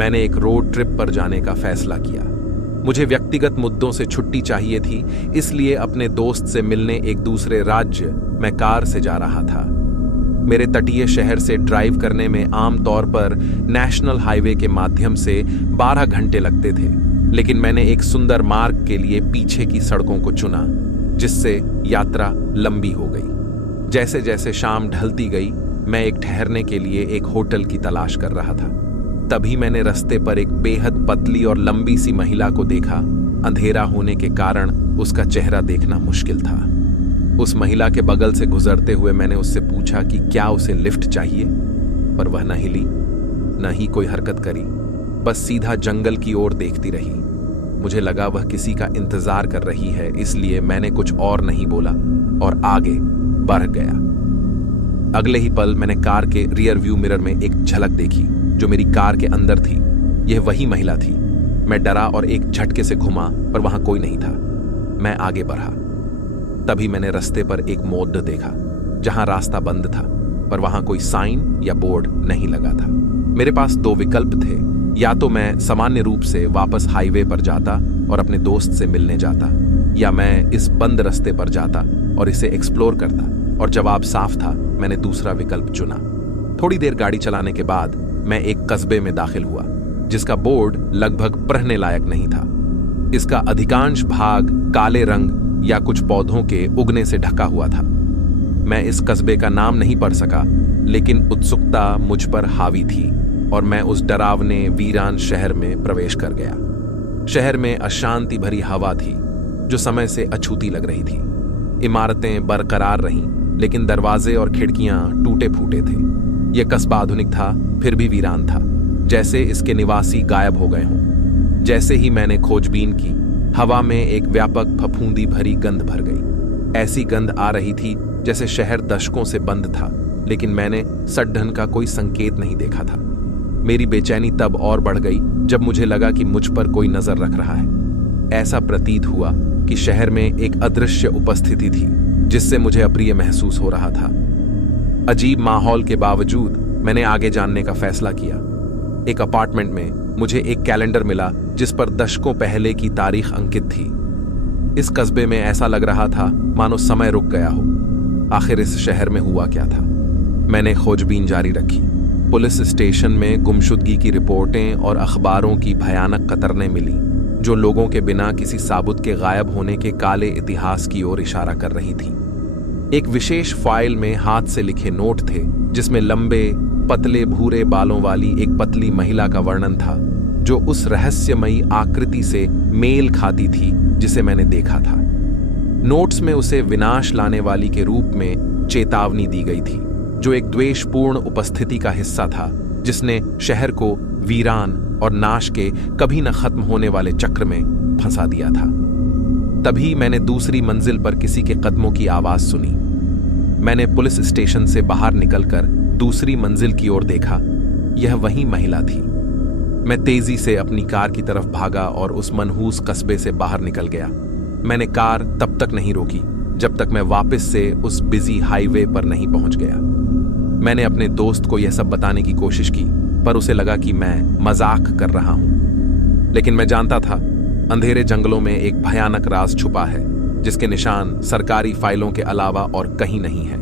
मैंने एक road trip पर जाने का फैसला किया। मुझे व्यक्तिगत मुद्दों से छुट्टी चाहिए थी, इसलिए अपने दोस्त से मिलने एक दूसरे राज्य मैं कार से जा रहा था। मेरे तटीय शहर से ड्राइव करने में आमतौर पर नेशनल हाईवे के माध्यम से 12 घंटे लगते थे, लेकिन मैंने एक सुंदर मार्ग के लिए पीछे की सड़कों को चुना, जिससे यात्रा लंबी हो गई। जैसे जैसे शाम ढलती गई, मैं एक ठहरने के लिए एक होटल की तलाश कर रहा था। तभी मैंने रास्ते पर एक बेहद पतली और लंबी सी महिला को देखा। अंधेरा होने के कारण उसका चेहरा देखना मुश्किल था। उस महिला के बगल से गुजरते हुए मैंने उससे पूछा कि क्या उसे लिफ्ट चाहिए, पर वह न हिली, न ही कोई हरकत करी, बस सीधा जंगल की ओर देखती रही। मुझे लगा वह किसी का इंतजार कर रही है, इसलिए मैंने कुछ और नहीं बोला और आगे बढ़ गया। अगले ही पल मैंने कार के रियर व्यू मिरर में एक झलक देखी जो मेरी कार के अंदर थी। यह वही महिला थी। मैं डरा और एक झटके से घुमा, पर वहां कोई नहीं था। मैं आगे बढ़ा। तभी मैंने रास्ते पर एक मोड़ देखा जहां रास्ता बंद था, पर वहां कोई साइन या बोर्ड नहीं लगा था। मेरे पास दो विकल्प थे, या तो मैं सामान्य रूप से वापस हाईवे पर जाता और अपने दोस्त से मिलने जाता, या मैं इस बंद रास्ते पर जाता और इसे एक्सप्लोर करता। और जवाब साफ था, मैंने दूसरा विकल्प चुना। थोड़ी देर गाड़ी चलाने के बाद मैं एक कस्बे में दाखिल हुआ, जिसका बोर्ड लगभग पढ़ने लायक नहीं था। इसका अधिकांश भाग काले रंग या कुछ पौधों के उगने से ढका हुआ था। मैं इस कस्बे का नाम नहीं पढ़ सका, लेकिन उत्सुकता मुझ पर हावी थी और मैं उस डरावने वीरान शहर में प्रवेश कर गया। शहर में अशांति भरी हवा थी जो समय से अछूती लग रही थी। इमारतें बरकरार रहीं, लेकिन दरवाजे और खिड़कियां टूटे फूटे थे। यह कस्बा आधुनिक था, फिर भी वीरान था, जैसे इसके निवासी गायब हो गए हों। जैसे ही मैंने खोजबीन की, हवा में एक व्यापक फफूंदी भरी गंध भर गई। ऐसी गंध आ रही थी जैसे शहर दशकों से बंद था, लेकिन मैंने सड्ढन का कोई संकेत नहीं देखा था। मेरी बेचैनी तब और बढ़ गई जब मुझे लगा कि मुझ पर कोई नजर रख रहा है। ऐसा प्रतीत हुआ कि शहर में एक अदृश्य उपस्थिति थी, जिससे मुझे अप्रिय महसूस हो रहा था। अजीब माहौल के बावजूद मैंने आगे जानने का फैसला किया। एक अपार्टमेंट में मुझे एक कैलेंडर मिला जिस पर दशकों पहले की तारीख अंकित थी। इस कस्बे में ऐसा लग रहा था मानो समय रुक गया हो। आखिर इस शहर में हुआ क्या था? मैंने खोजबीन जारी रखी। पुलिस स्टेशन में गुमशुदगी की रिपोर्टें और अखबारों की भयानक कतरनें मिली, जो लोगों के बिना किसी साबुत के गायब होने के काले इतिहास की ओर इशारा कर रही थी। एक विशेष फाइल में हाथ से लिखे नोट थे, जिसमें लंबे पतले भूरे बालों वाली एक पतली महिला का वर्णन था, जो उस रहस्यमयी आकृति से मेल खाती थी जिसे मैंने देखा था। नोट्स में उसे विनाश लाने वाली के रूप में चेतावनी दी गई थी, जो एक द्वेषपूर्ण उपस्थिति का हिस्सा था, जिसने शहर को वीरान और नाश के कभी न खत्म होने वाले चक्र में फंसा दिया था। तभी मैंने दूसरी मंजिल पर किसी के कदमों की आवाज सुनी। मैंने पुलिस स्टेशन से बाहर निकलकर दूसरी मंजिल की ओर देखा। यह वही महिला थी। मैं तेजी से अपनी कार की तरफ भागा और उस मनहूस कस्बे से बाहर निकल गया। मैंने कार तब तक नहीं रोकी जब तक मैं वापस से उस बिजी हाईवे पर नहीं पहुंच गया। मैंने अपने दोस्त को यह सब बताने की कोशिश की, पर उसे लगा कि मैं मजाक कर रहा हूं। लेकिन मैं जानता था, अंधेरे जंगलों में एक भयानक राज छुपा है, जिसके निशान सरकारी फाइलों के अलावा और कहीं नहीं है।